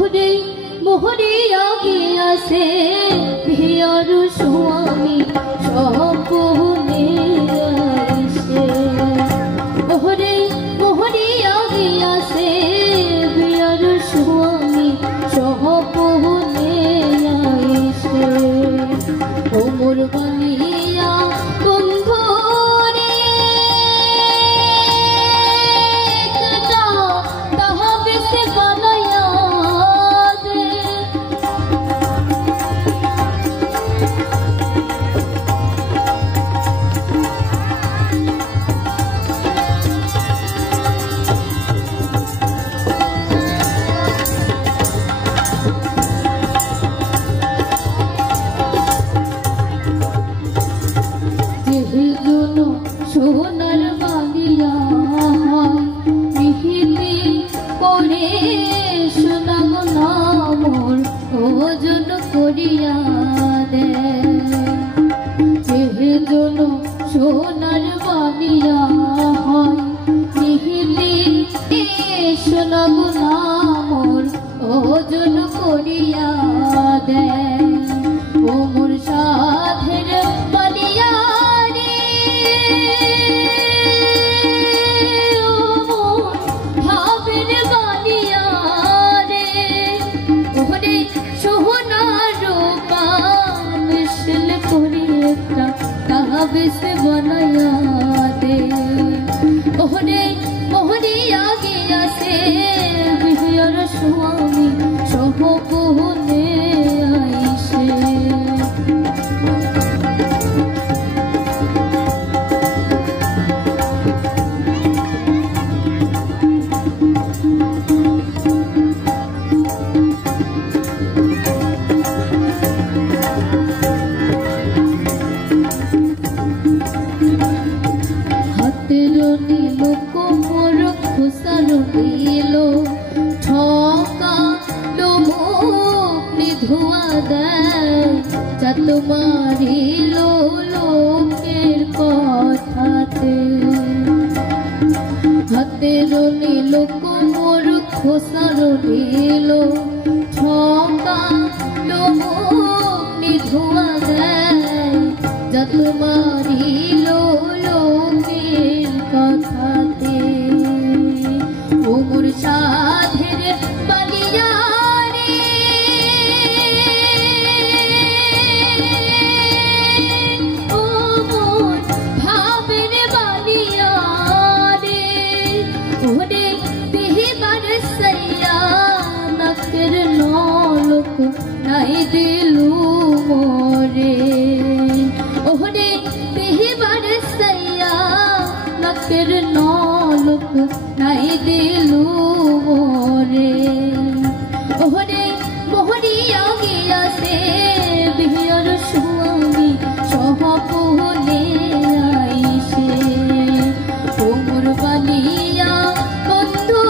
ওহরে মোহরে আগে আসে প্রিয়র স্বামী সপনে আসে ওহরে মোহরে আগে আসে প্রিয়র স্বামী সপনে আসে ও মোর বানিয়া বন্ধু সোনার বালিয়া নিহিতি করে শোনাগো না মোর ওজন করিয়া দে যেজন সোনার বালিয়া নিহিতি শোনাগো না মোর ওজন করিয়া দে ও মোর সাধের বালিয়া से बनाया दे ओहरे मोहरे आगे आसे बिहार स्वामी सहपने आइसे তোমারিলো লোকের কথাতে হাতের নীল কোমর খোসার নীল ছকা লোমনি ধোয়া দেয় যা তোমারিলো লোকের কথাতে ও মোর সাধের বালিয়া नहीं दिलू मोरे ओहरे बेहबार सैया नकर नौलुक नहीं दिलू मोरे ओहरे मोहरी आगे आसे बिहार स्वामी सहपने आइसे ओ मोर बालिया बंधु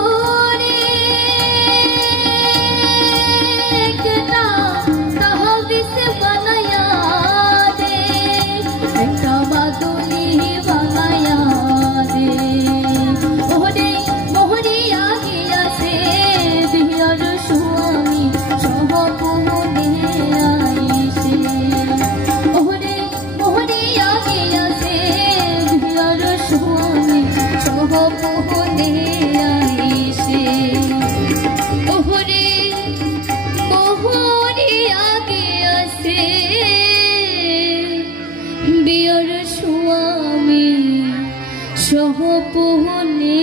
सहपने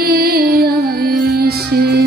आइसे।